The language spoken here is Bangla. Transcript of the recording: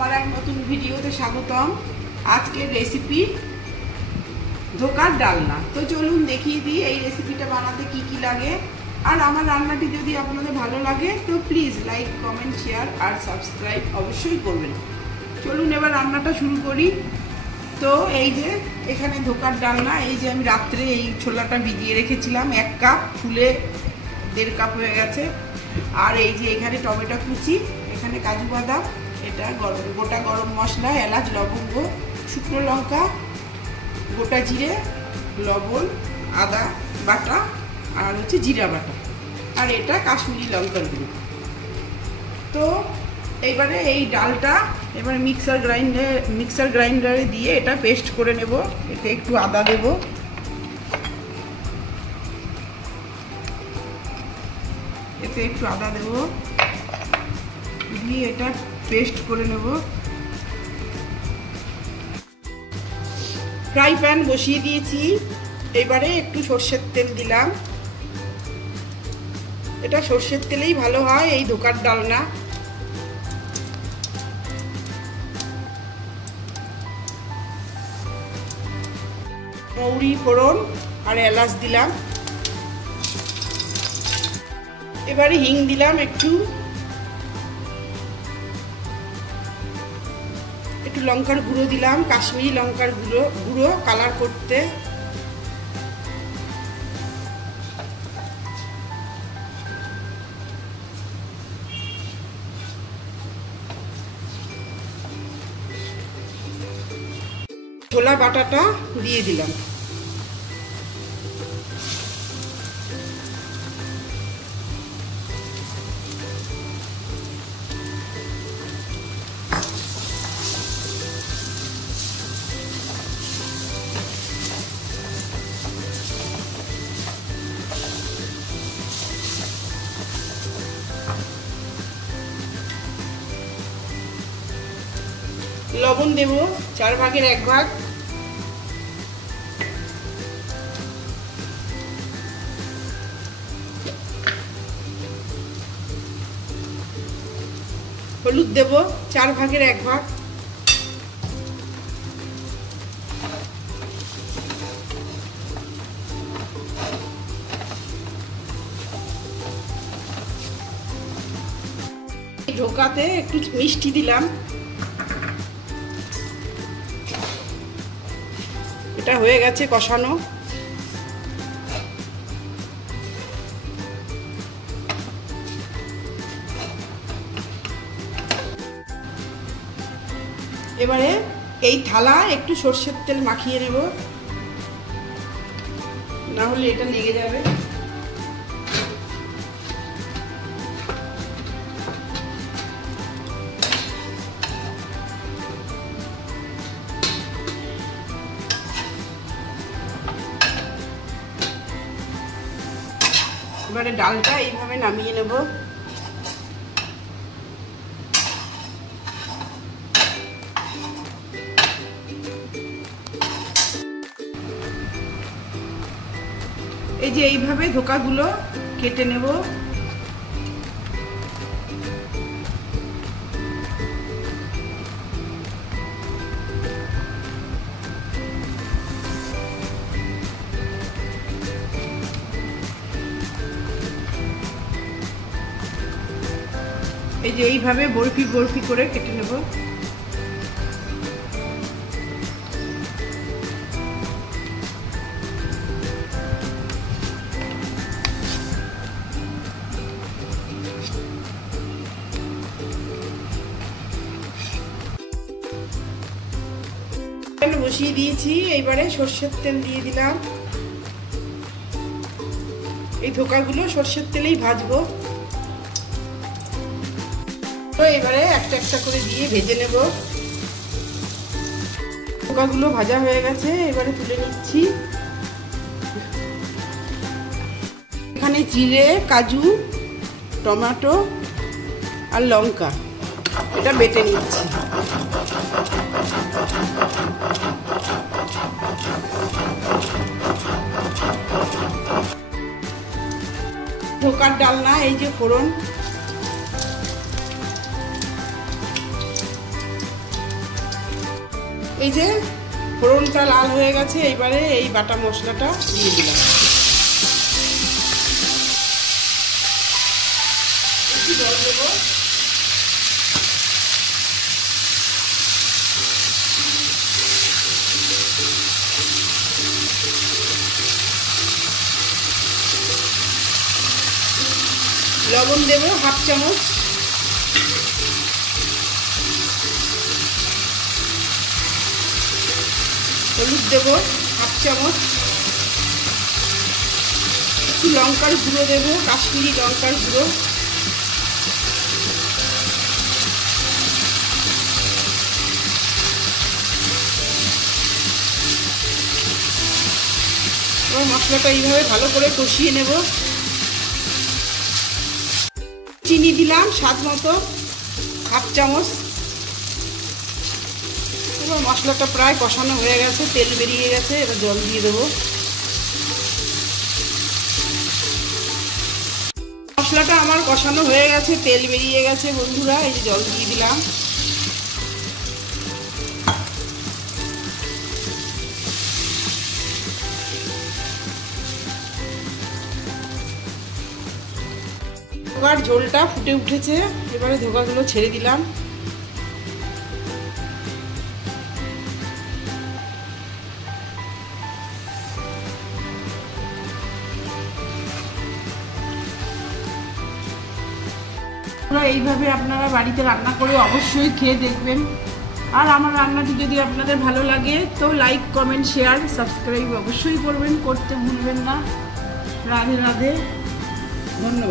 আমার এক নতুন ভিডিওতে স্বাগতম। আজকের রেসিপি ধোকার ডালনা। তো চলুন দেখিয়ে দিই এই রেসিপিটা বানাতে কি কি লাগে। আর আমার রান্নাটি যদি আপনাদের ভালো লাগে তো প্লিজ লাইক, কমেন্ট, শেয়ার আর সাবস্ক্রাইব অবশ্যই করবেন। চলুন এবার রান্নাটা শুরু করি। তো এই যে এখানে ধোকার ডালনা, এই যে আমি রাত্রে এই ছোলাটা ভিজিয়ে রেখেছিলাম, 1 কাপ, ফুলে 1.5 কাপ হয়ে গেছে। আর এই যে এখানে টমেটো কুচি, এখানে কাজু বাদাম, এটা গোটা গরম মশলা, এলাচ, লবঙ্গ, শুকনো লঙ্কা, গোটা জিরে, লবণ, আদা বাটা আর হচ্ছে জিরা বাটা, আর এটা কাশ্মীরি লঙ্কার গুঁড়ো। তো এইবারে এই ডালটা এবার মিক্সার গ্রাইন্ডারে দিয়ে এটা পেস্ট করে নেব। এতে একটু আদা দেব, দিয়ে এটা পেস্ট করে নেব। ফ্রাই প্যান বসিয়ে দিয়েছি, এবারে একটু সর্ষের তেল দিলাম। এটা সর্ষের তেলেই ভালো হয় এই ধোকার ডালনা। মৌরি ফোড়ন আর এলাচ দিলাম। এবারে হিং দিলাম, একটু লঙ্কার গুঁড়ো দিলাম, কাশ্মীরি লঙ্কার গুঁড়ো কালার করতে। ছোলা বাটাটা দিয়ে দিলাম। লবণ দেব 4 ভাগের 1 ভাগ। হলুদ দেব 4 ভাগের 1 ভাগ। ঢোকাতে একটু মিষ্টি দিলাম। এটা হয়ে গেছে কষানো। এবারে এই থালা একটু সর্ষের তেল মাখিয়ে নেব, না হলে এটা লেগে যাবে। এবারে ডালটা এইভাবে নামিয়ে নেব। এই যে এইভাবে ধোকাগুলো কেটে নেব। এই যে এইভাবে বরফি বরফি করে কেটে নেব। বসিয়ে দিয়েছি, এইবারে সর্ষের তেল দিয়ে দিলাম। এই ধোকাগুলো সর্ষের তেলেই ভাজবো। তো এবারে একটা একটা করে দিয়ে ভেজে নেব। ধোকাগুলো ভাজা হয়ে গেছে, এবারে তুলে নিচ্ছি। এখানে জিরে, কাজু, টমেটো আর লঙ্কা এটা বেটে নিচ্ছি। ধোকার ডালনা, এই যে ফোড়ন, এই যে ফোড়নটা লাল হয়ে গেছে, এইবারে এই বাটা মশলাটা দিয়ে দিলাম। একটু জল দেবো। লবণ দেবো হাফ চামচ। হলুদ দেবো হাফ চামচ। একটু লঙ্কার গুঁড়ো দেবো, কাশ্মীরি লঙ্কার গুঁড়ো। এবার মশলাটা এইভাবে ভালো করে কষিয়ে নেব। চিনি দিলাম স্বাদ মতো হাফ চামচ। এবার মশলাটা প্রায় কষানো হয়ে গেছে, তেল বেরিয়ে গেছে, এবার জল দিয়ে দেবো। মশলাটা আমার কষানো হয়ে গেছে, তেল বেরিয়ে গেছে বন্ধুরা, এই যে জল দিয়ে দিলাম। এবার ঝোলটা ফুটে উঠেছে, এবারে ধোকাগুলো ছেড়ে দিলাম। এইভাবে আপনারা বাড়িতে রান্না করে অবশ্যই খেয়ে দেখবেন। আর আমার রান্নাটি যদি আপনাদের ভালো লাগে তো লাইক, কমেন্ট, শেয়ার, সাবস্ক্রাইব অবশ্যই করবেন, করতে ভুলবেন না। রাধে রাধে, ধন্যবাদ।